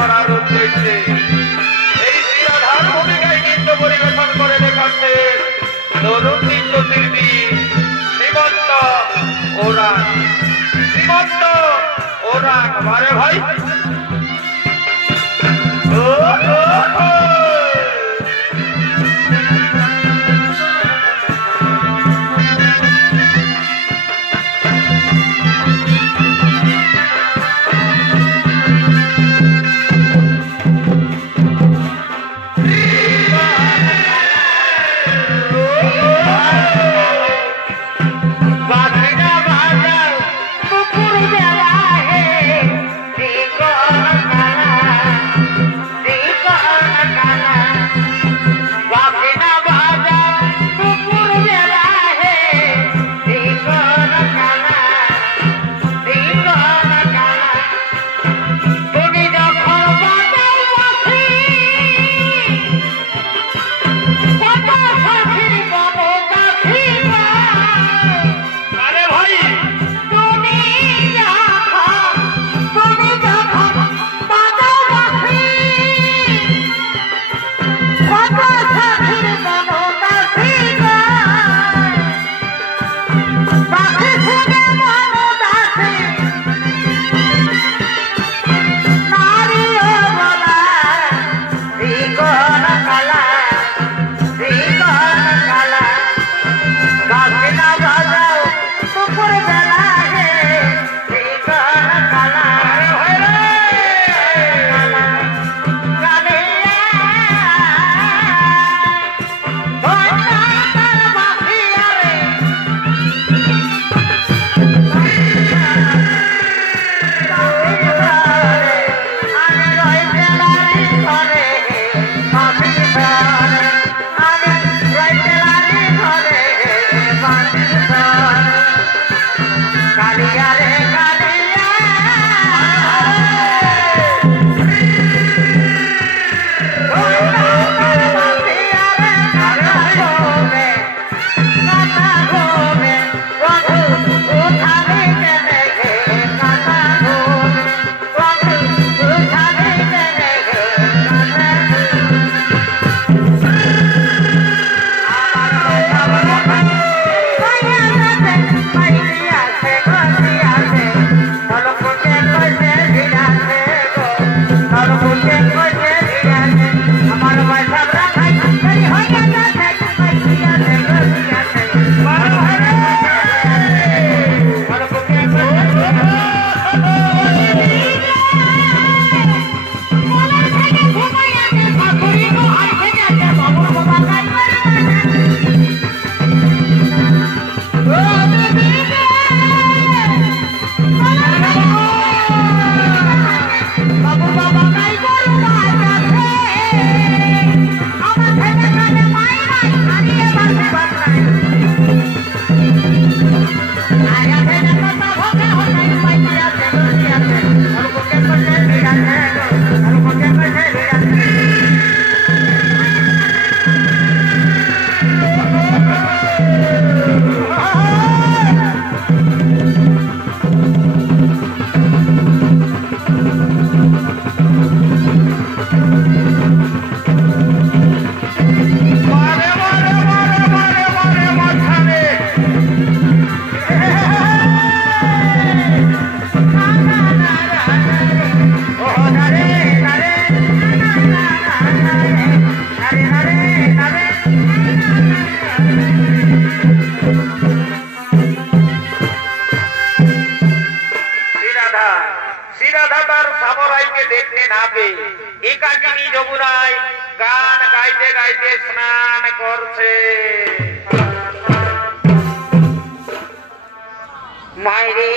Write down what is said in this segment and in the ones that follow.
মরার উদ্দেশ্যে এই শ্রীরাধার ভূমিকায় গীত পরিবেশন করে দেখাচ্ছে তরুণ নৃত্যশিল্পী শ্রীমন্ত ওরাং। শ্রীমন্ত ওরাং বারে ভাই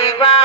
Bye.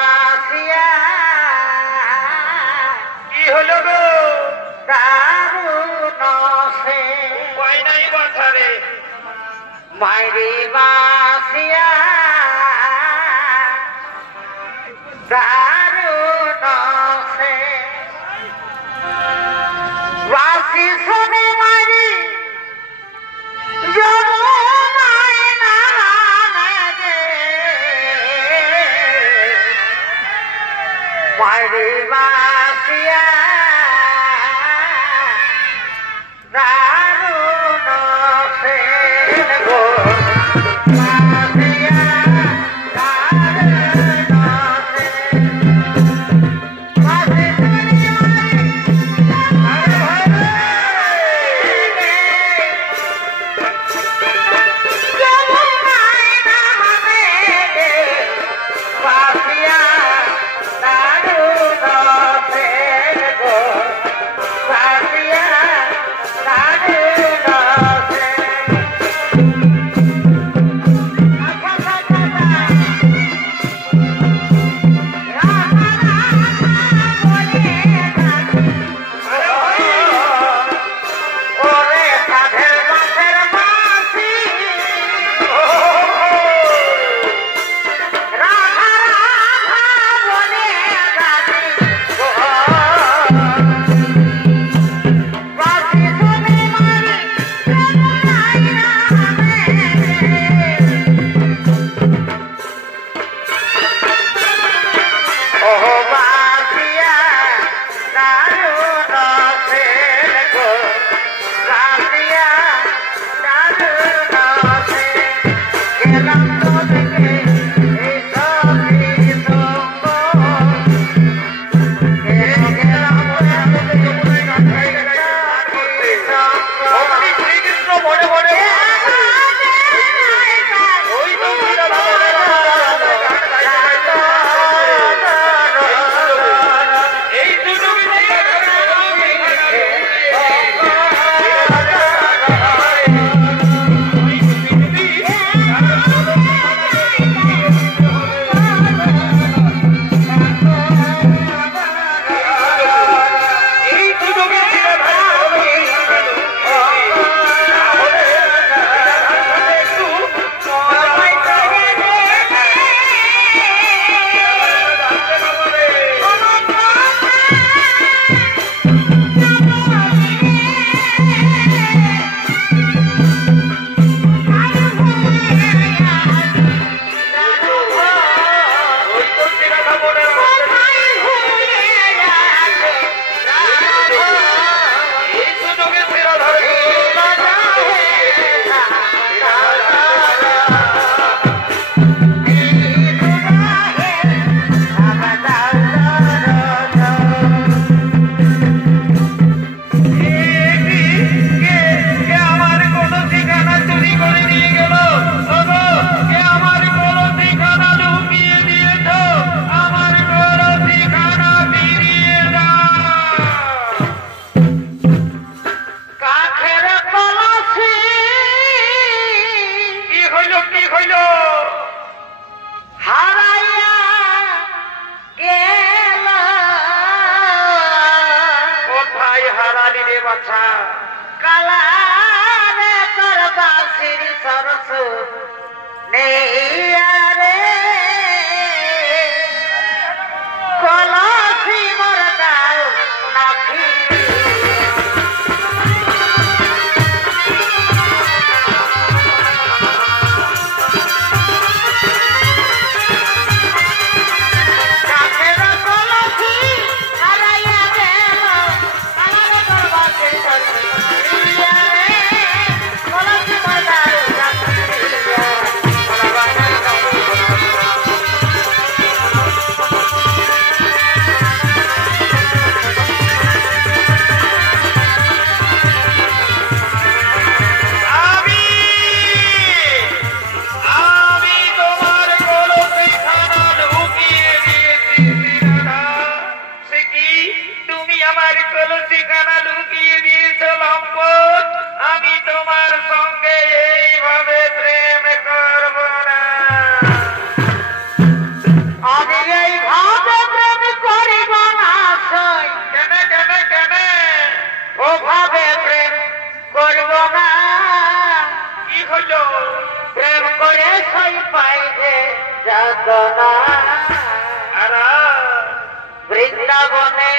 বৃন্দাবনে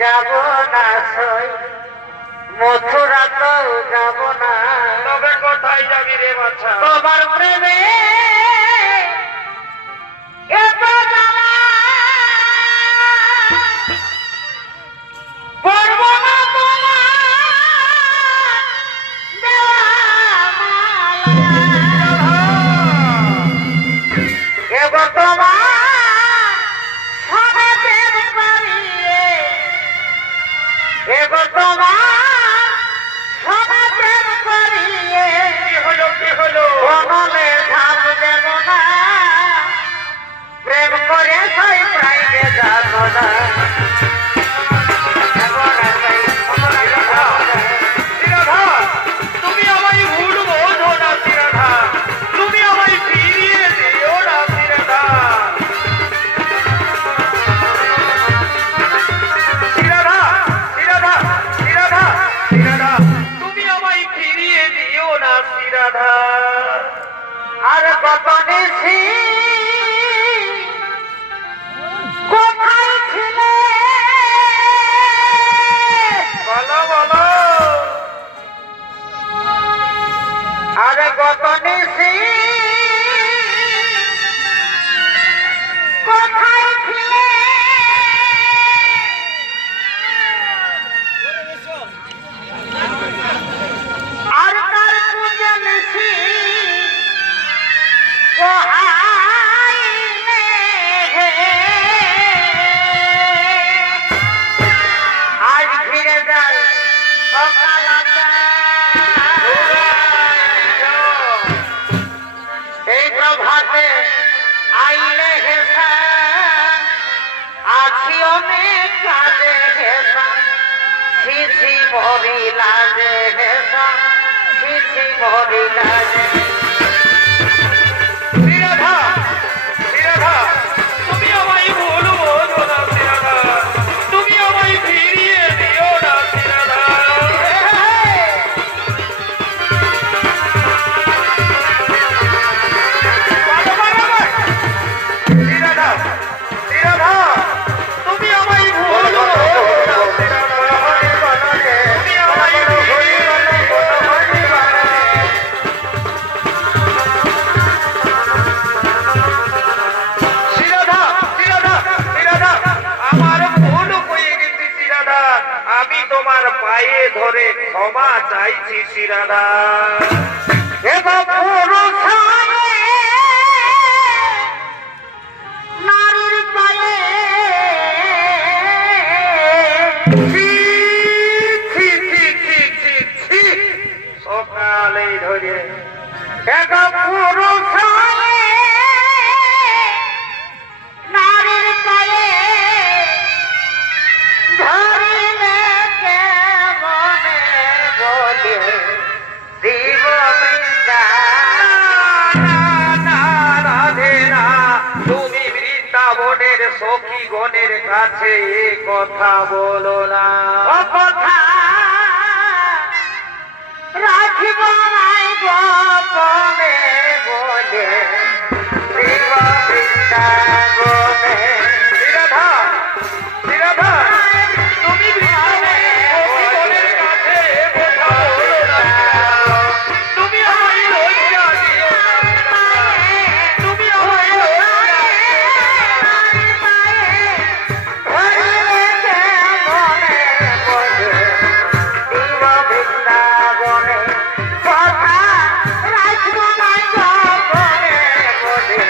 যাব না সই, মথুরা তো যাব না, তবে কোথায় যাবি রে বাছা? তোমার প্রেমে এত জ্বালা পড়ব না তোমার এবার তোমার এবার তোমার সদা প্রেম করিয়ে কি হলো কমলে ধাপ দেব না, প্রেম করে সই প্রাইভে যাব না। তুমি আমায় ভুল বোঝো না শ্রীরাধা, তুমি আমায় ফিরিয়ে দিও না শ্রীরাধা। শ্রীরাধা শ্রীরাধা শ্রীরাধা শ্রীরাধা, তুমি আমায় ফিরিয়ে দিও না শ্রীরাধা। আর কত নিশি কোথায় ছিলে প্রভাতে আইলে হেসা আছি অনেক কাজে হেসা ছিছি মরি লাজে হেসা ছিছি মরি লাজে শ্রীরাধা শ্রীরাধা তুমি আমায় ভুল বোঝো না শ্রীরাধা তুমি আমায় ফিরিয়ে দিও না শ্রীরাধা শ্রীরাধা শ্রীরাধা তুমি আমায় ভুল বোঝো না শ্রীরাধা তুমি আমায় ফিরিয়ে শ্রীরাধা শ্রীরাধা শ্রীরাধা আমার ভুল হয়ে গেছে শ্রীরাধা আমি তোমার পায়ে ধরে ক্ষমা চাইছি শ্রীরাধা এগো পুরুষ নারীর পায়ে ছি, ছি, ছি, ছি, ছি, ছি। সকালে ধরে এগো পুরুষ নারীর পায়ে ধরিলে কেমনে বলে দিব বৃন্দা না, রাধে না তুমি বৃন্দাবনের সখী গণের কাছে এ কথা বলো না ও কথা রাখিব নাই গোপনে বলে দিব বৃন্দাবনে শ্রীরাধা শ্রীরাধা তুমি বৃন্দাবনের কাছে এ কথা বলো না তুমি আমায় লজ্জা দিও না তুমি আমায় লজ্জা ধরিলে কেমনে বলে দিব বৃন্দাবনে কথা রাখিব নাই গোপনে বলে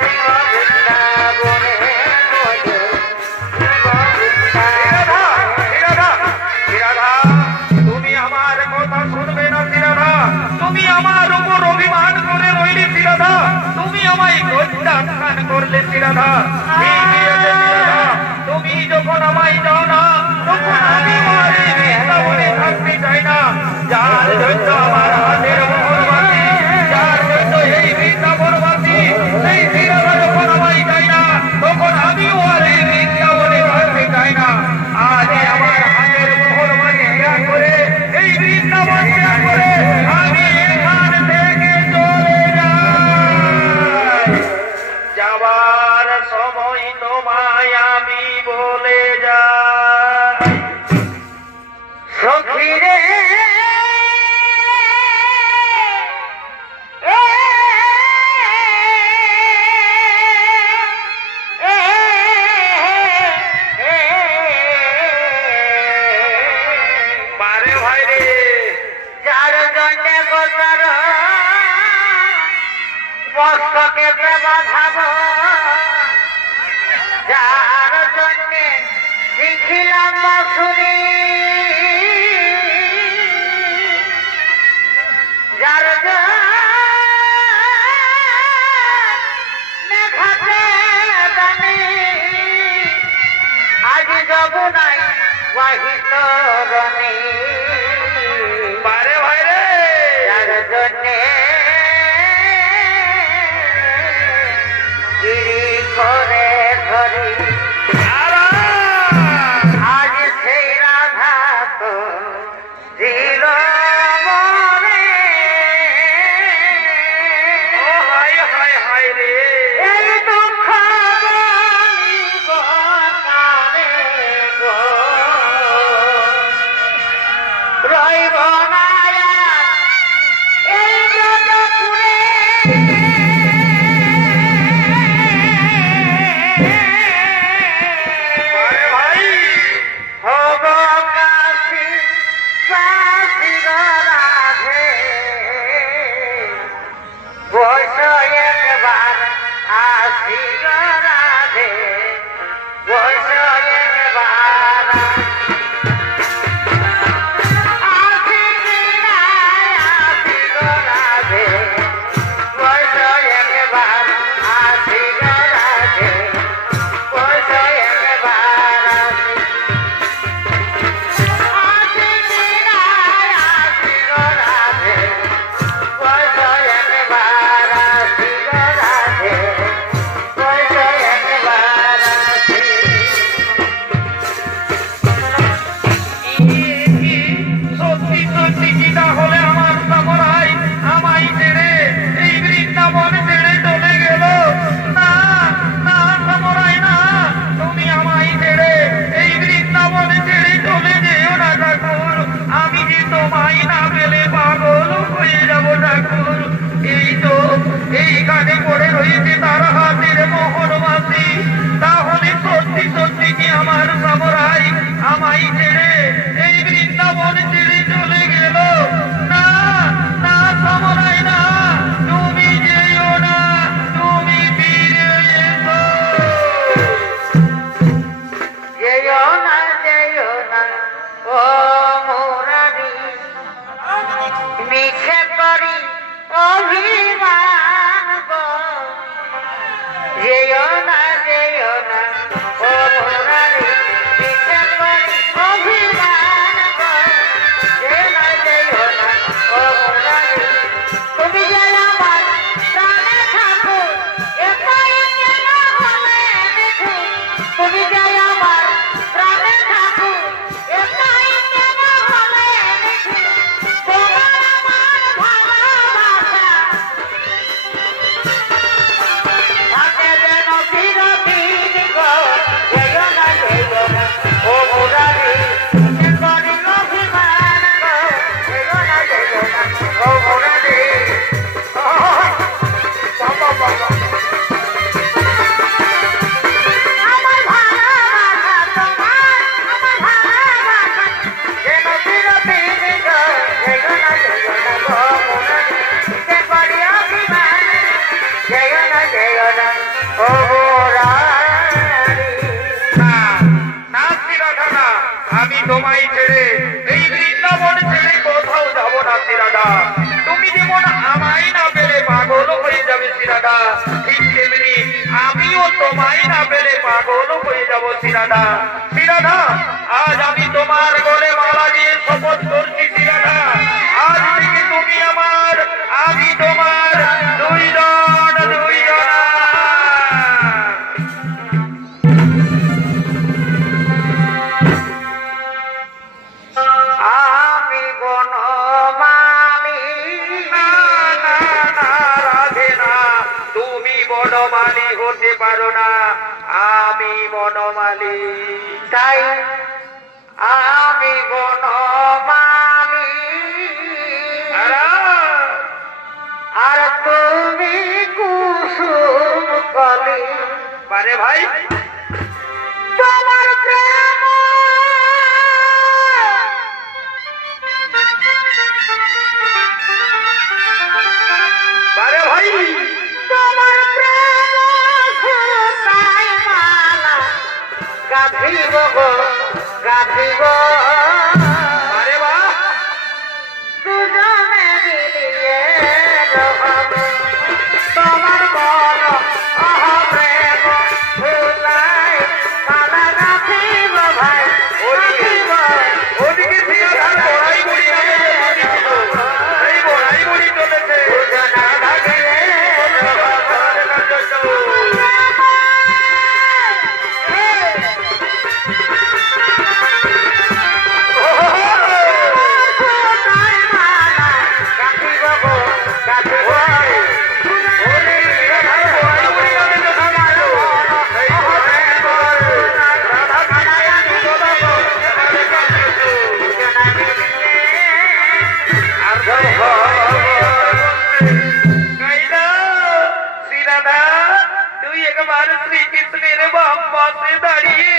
দিব বৃন্দাবনে বলে দিব শ্রীরাধা বৃন্দাবনে শ্রীরাধা তুমি আমার কথা শুনবে না শ্রীরাধা তুমি আমার উপর অভিমান করে রইলে শ্রীরাধা তুমি আমায় প্রত্যাখ্যান করলে শ্রীরাধা ঠিক আছে শ্রীরাধা তুমি যখন আমায় দাও না তখন আমি আর এই বৃন্দাবনে থাকতে চাই না যার জন্য আমার হাতের মোহরবাসী যার জন্য এই বৃন্দাবনবাসী সেই শ্রীরাধা যখন আমায় চাই না তখন আমিও আর এই বৃন্দাবনে থাকতে চাই না আজ আমার হাতের মোহরবাসী ত্যাগ করে এই বৃন্দাবন ত্যাগ করে আমি এখান থেকে চলে যাই যাবার সময় তোমায় আমি বলে যাই সখী রে পারে ভাই রে যার জন্যে গোচর মস্তকে বাঁধাব যার জন্যে শিখিলাম বাঁশুরি যার জন্যে ঘাটে দানি আজ যমুনাই ওয়াহিত রনি পারে ভাই রে যার জন্যে গিরি করে ধরি আজ সেই রাধা তো দিল মনে ও হায় হায় হায় রে এই দুঃখ বলিব কারে গো রইব না আর এই জগৎপুরে পারে ভাই হব কাশী বাসির রাধে বৈশ একবার আসির রাধে বৈশ একবার আসির রাধে বৈশ না যেও না ও রানী না না শ্রীরাধা না, আমি তোমায় ছেড়ে এই বৃন্দাবন ছেড়ে কোথাও যাব না শ্রীরাধা। তুমি যেমন আমায় না পেলে পাগল হয়ে যাবে শ্রীরাধা, ঠিক তেমনি আমিও তোমায় না পেলে পাগল হয়ে যাব শ্রীরাধা। শ্রীরাধা, আজ আমি তোমার গলে মালা দিয়ে শপথ করছি শ্রীরাধা, আজ থেকে তুমি আমার, আমি তোমার, দুইজন দুইজনা। আমি বনমালী না, না, না, রাধে না, তুমি বনমালী হতে পারো না, আমি বনমালী। তাই আমি বনমালী আর তুমি কুসুম কলি বারে ভাই, তোমার প্রেম বারে ভাই, তোমার প্রেম সুতাই মালা গাঁথিব গো গাঁথিব বারে বা, দুজনে মিলিয়ে রহব তোমার মন অহ প্রেম সুতাই মালা গাঁথিব ভাই গাঁথিব ওদিকে শ্রীরাধার বড়াই বুড়ি নামে যে নদী ছিল, সেই বড়াই বুড়ি চলেছে দুজনা ভাগিয়ে সুতাই মালা গাঁথিব গো গাঁথিব শ্রীকৃষ্ণের বাম পাশে দাঁড়িয়ে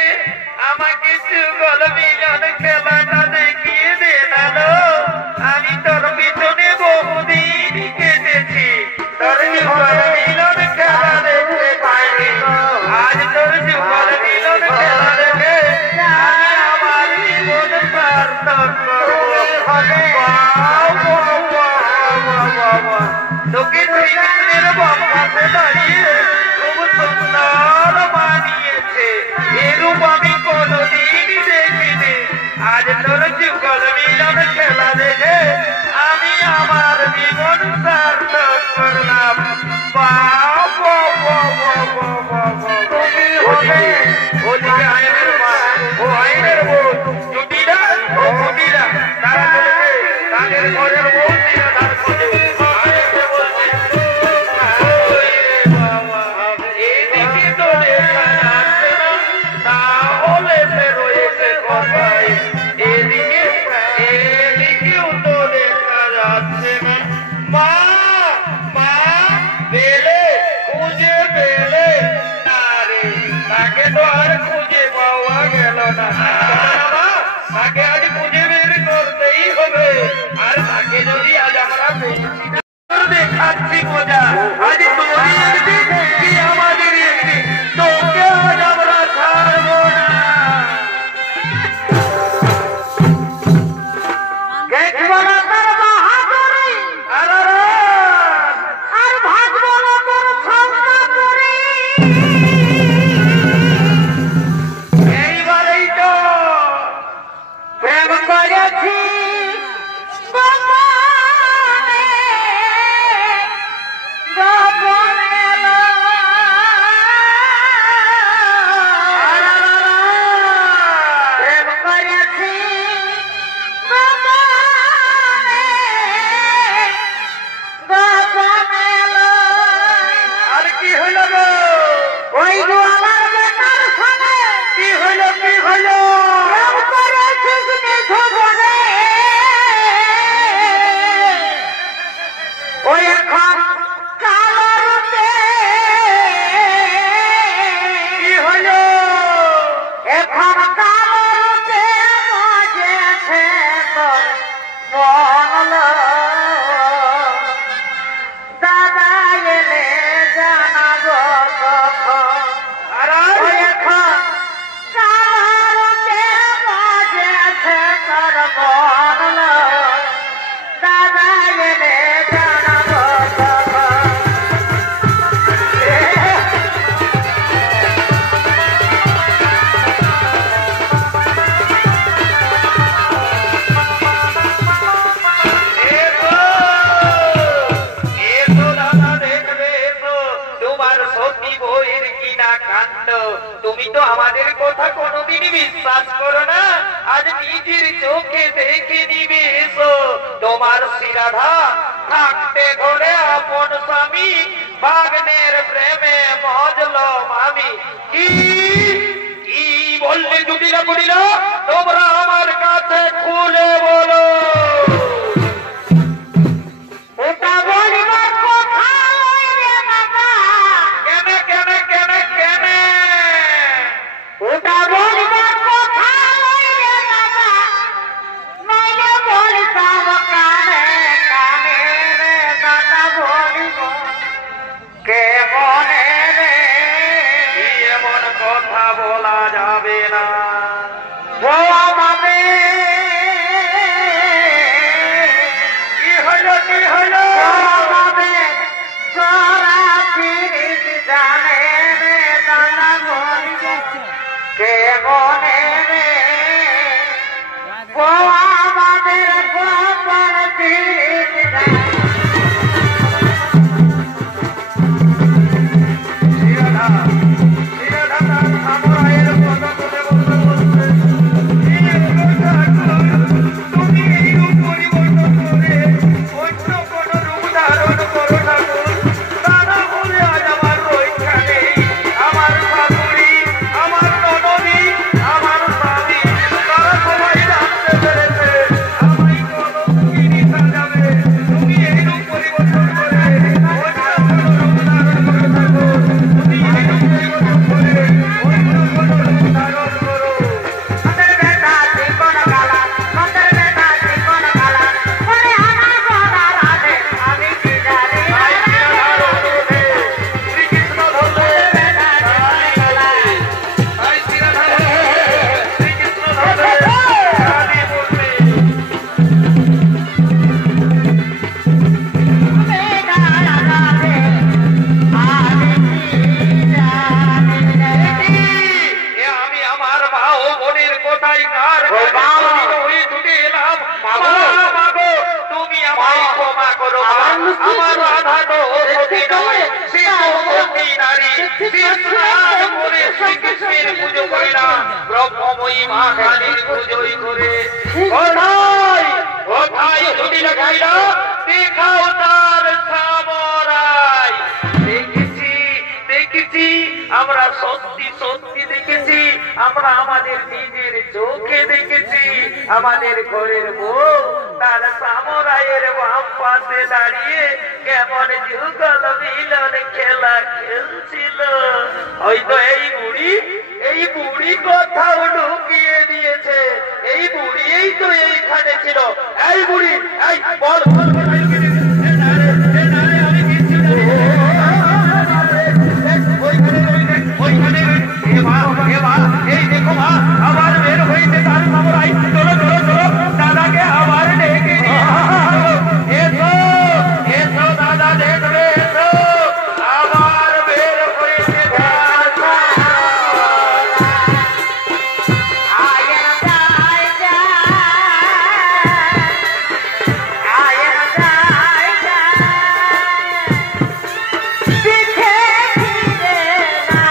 আমাকে যুগল মিলন খেলাটা দেখিয়ে দে নালো, আমি তোর পিছনে বহুদিন কেটেছি, তোর যুগল মিলন খেলা দেখতে পাইনি, আজ তোর যুগল মিলন খেলা দেখে আমি আমার জীবন সার্থক করবো। তোকে শ্রীকৃষ্ণের বাম পাশে দাঁড়িয়ে খুব সুন্দর মানিয়েছে, এরূপ আমি কোনদিন দেখিনি, আজ তোর যুগল মিলন খেলা দেখে আমি আমার জীবন সার্থক করলাম। ওদিকে আইনের মা ও আইনের বউ জুটিরা ও জুটিরা তারা চলেছে তাদের ঘরের বউ শ্রীরাধার খোঁজে। আইনকে বলছে, ওই রে বাবা, এদিকে তো দেখা যাচ্ছে না, তাহলে সে রয়েছে কোথায়? এদিকেও তো দেখা যাচ্ছে না। মা, মা, পেলে, খুঁজে পেলে না রে, তাকে তো আর খুঁজে পাওয়া গেল না। মা, তাকে আজ খুঁজে বের করতেই হবে, আর তাকে যদি আজ আমরা পেয়েছি না, দেখাচ্ছি মজা, আজ তোরই একদিন কি আমাদের একদিন, তোকে আজ আমরা ছাড়বো না। দেখব না তার বাহাদুরি আরারাত! আর ভাগব না তোর ছন্দপুরি এইবারেই তো প্রেম করেছি গোপনে গোপনে প্রেম করেছি গোপনে গোপনে আর কি হইল গো? ওই গো আমার বেটার সঙ্গে কি হইল, কি হইল? প্রেম করেছিস নিঝুবনে ওই এখন কালো রূপে কি হইল? এখন কালো রূপে মজেছে তো মনল দাদা এলে জানা কাণ্ড, তুমি তো আমাদের কথা কোনোদিনই বিশ্বাস করো না, আজ নিজের চোখে দেখে নিবে এসো। তোমার শ্রীরাধা থাকতে ঘরে আপন স্বামী, ভাগ্নের প্রেমে মজলম আমি। কি কি বললে জুটিলা করিলা, তোমরা আমার কাছে খুলে বলো। ওটা বলিবার কথা নয় রে বাবা, কেনে কেনে কেনে কেনে ওটা বলিবার কথা নয় রে বাবা, নইলে বলিতাম কানে কানে রে দাদা, বলিব কেমনে রে। কি এমন কথা বলা যাবে না। ও আমাবে কি হইল কি হইল? ও আমাবে তোরা ফিরিস জানে রে দাদা, বলিব কেমনে রে। ও আমাদের গোপন ফিরিস জানে। শ্রীরাধা শ্রীরাধা তার সামরায়ের কথা বলে বলতে বলতে, তুমি এই রূপ পরিবর্তন করে অন্য কোন রূপ ধারণ করো ঠাকুর। তারা বলে আজ আমার রক্ষা নেই, আমার শাশুড়ি, আমার ননদী, আমার স্বামী, তারা সবাই জানতে পেরেছে আমায় কলঙ্কিনী সাজাবে। তুমি এই রূপ পরিবর্তন করে অন্য কোন রূপ ধারণ করো ঠাকুর। তুমি এই রূপ পরিবর্তন করে অন্য কোন রূপ ধারণ করো। মন্দের বেটা চিকন কালা, মন্দের বেটা চিকন কালা, ওরে আমার গলা রাধে আমি কি জানি। তাই শ্রীরাধার অনুরোধে শ্রীকৃষ্ণ ধরলে রানী বললে, তাই শ্রীরাধার অনুরোধে শ্রীকৃষ্ণ ধরলে রানী বললে। বেটা রাধে আমি কি জানি রে। এ আমি আমার মা ও বোনের কোথায় কার কাছে হয়ে ছুটে এলাম। মা গো, তুমি আমায় ক্ষমা করো মা। আমার রাধা তো সতী নয়, সে তো সতী নারী। সে স্নান করে শ্রীকৃষ্ণের পুজো করে না, ব্রহ্মময়ী মা কালীর পুজোই করে। কোথায় কোথায় জটিলা কালীরা, দেখাও তার সামরাই। দেখেছি দেখেছি, আমরা সত্যি সত্যি দেখেছি, আমরা আমাদের নিজের চোখে দেখেছি। আমাদের ঘরের বউ তার সামরাইয়ের বাম পাশে দাঁড়িয়ে কেমন যুগল মিলন খেলা খেলছিল। হয়তো এই বুড়ি কোথাও ঢুকিয়ে দিয়েছে। এই বুড়ি এই তো এইখানে ছিল। এই বুড়ি, এই বল বল বল, এই কি রে? এ না রে, এ না রে, আমি কিচ্ছু জানি না। ওইখানে এ মা, এই দেখো মা, আবার বের হয়েছে তার সামরাই। চলো চলো চলো, দাদাকে আবার ডেকে নিয়ে আসো। এসো এসো দাদা, দেখবে এসো, আবার বের হয়েছে তার সামরাই। আয়ের যায় যায়, আয়ের যায় যায়, পিঠে ফিরে না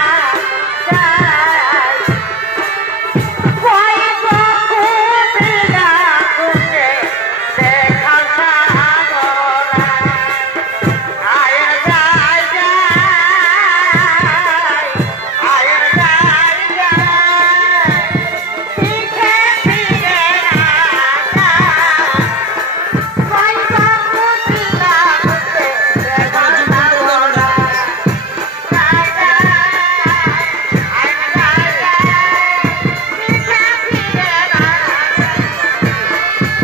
যায়। কই গো কুটিলা কুটে দেখা সাগরা। আয়ের যায় যায়, আয়ের যায় যায়, পিঠে ফিরে না যায়। কই গো কুটিলা কুটে দেখা সাগরা। যায় যায়, আয়ের যায় যায়, পিঠে ফিরে না যায়।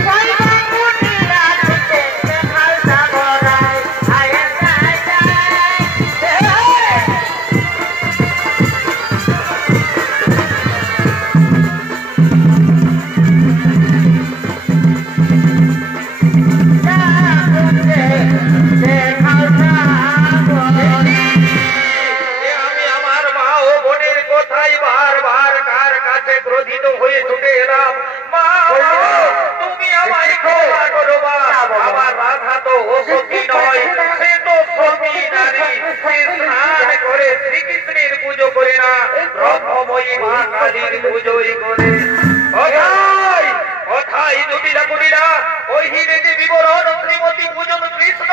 কই গো কুটিলা কুটে দেখা সাগরা। আয়ের যায় যায়। এ আমি আমার মা ও বোনের কোথায় বারবার কার কাছে ক্রোধিত হয়ে ছুটে এলাম। মা গো, তুমি আমায় ক্ষমা করো মা। আমার রাধা তো ও সতী নয়, সে তো সতী নারী। সে স্নান করে শ্রীকৃষ্ণের পুজো করে না, ব্রহ্মময়ী মা কালীর পুজোই করে। কোথায় কোথায় জটিলা কুটিলা ওই হিরেতে বিবরণ শ্রীমতী পূজন কৃষ্ণ,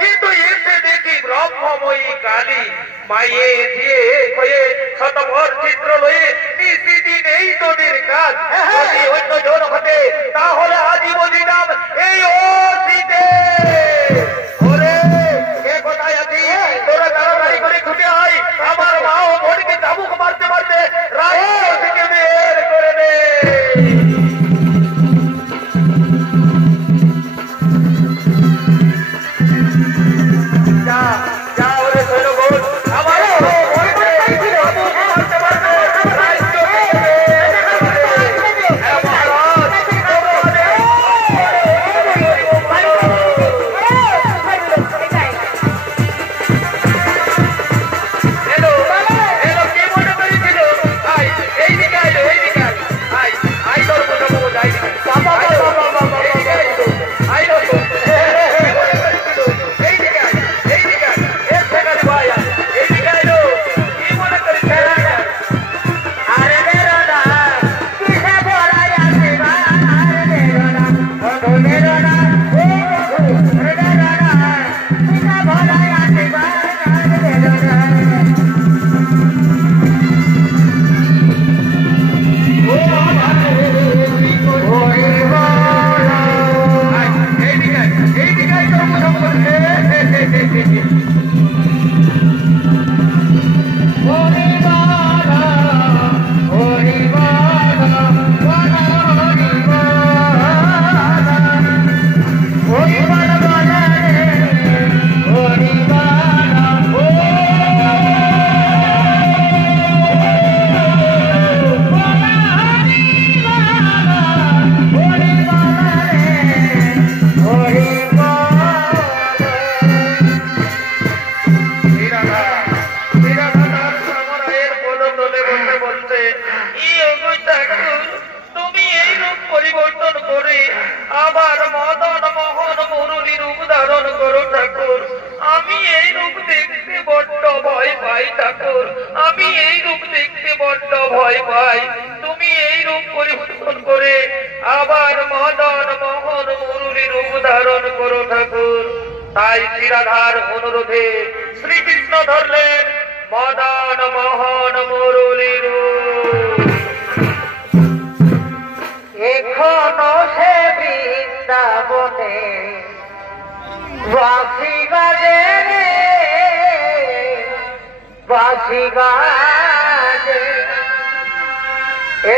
কিন্তু এসে দেখি ব্রহ্মময়ী কালী মায়ে দিয়ে হয়ে শতভর চিত্র লয়ে নিশ্চিদিন এই তোদের কাজ। যদি অন্য জন হতে তাহলে আজই বলিলাম এই ও সীতে, ওরে কে কোথায় আছিস? তোরা তাড়াতাড়ি করে ছুটে আয়, আমার মা ও বোনকে চাবুক মারতে মারতে রাজ্য থেকে বের করে দে। যা যা ওরে সৈন্যগণ, আমার মা ও বোনকে চাবুক মারতে মারতে রাজ্য থেকে বের করে দে। হ্যাঁ মহারাজ, এলো এলো কি মনে করেছিল? আয় এই দিকে আইলো, এই দিকে আয়, আয় আয় তোর কথা বলবো, যাই বাবা বাবা এই দিকে আইলো, আইলো তো এই দিকে আয়, এই দিকে আয়, এক সেকেন্ড ভাই আয়, এই দিকে আইলো, কি মনে করেছিল? আরে বেরোনা কিসে বলাই আছে আরে বেরোনা ও বেরোনা ও বেরোনা কিসে বলাই আছে আরে বেরোনা তুমি এই রূপ পরিবর্তন করে আবার মদন মোহন মুরলী রূপ ধারণ করো ঠাকুর। আমি এই রূপ দেখতে বড্ড ভয় পাই ঠাকুর, আমি এই রূপ দেখতে বড্ড ভয় পাই। তুমি এই রূপ পরিবর্তন করে আবার মদন মোহন মুরলী রূপ ধারণ করো ঠাকুর। তাই শিরাধার অনুরোধে শ্রীকৃষ্ণ ধরলেন মদন মোহন মুরলী রূপ। এখনো সে বৃন্দাবনে বাঁশি বাজে রে বাঁশি বাজে,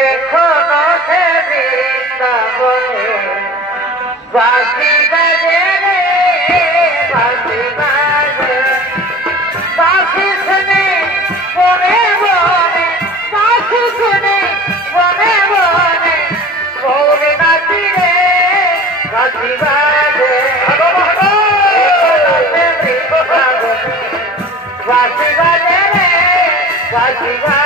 এখনো সে বৃন্দাবনে বাঁশি বাজে রে বাঁশি বাজে, বাঁশি শুনে বনে বনে, বাঁশি শুনে বনে বনে গৌরী নাচি রে বাঁশি বাজে, বাঁশি বাজে রে বাঁশি বাজে।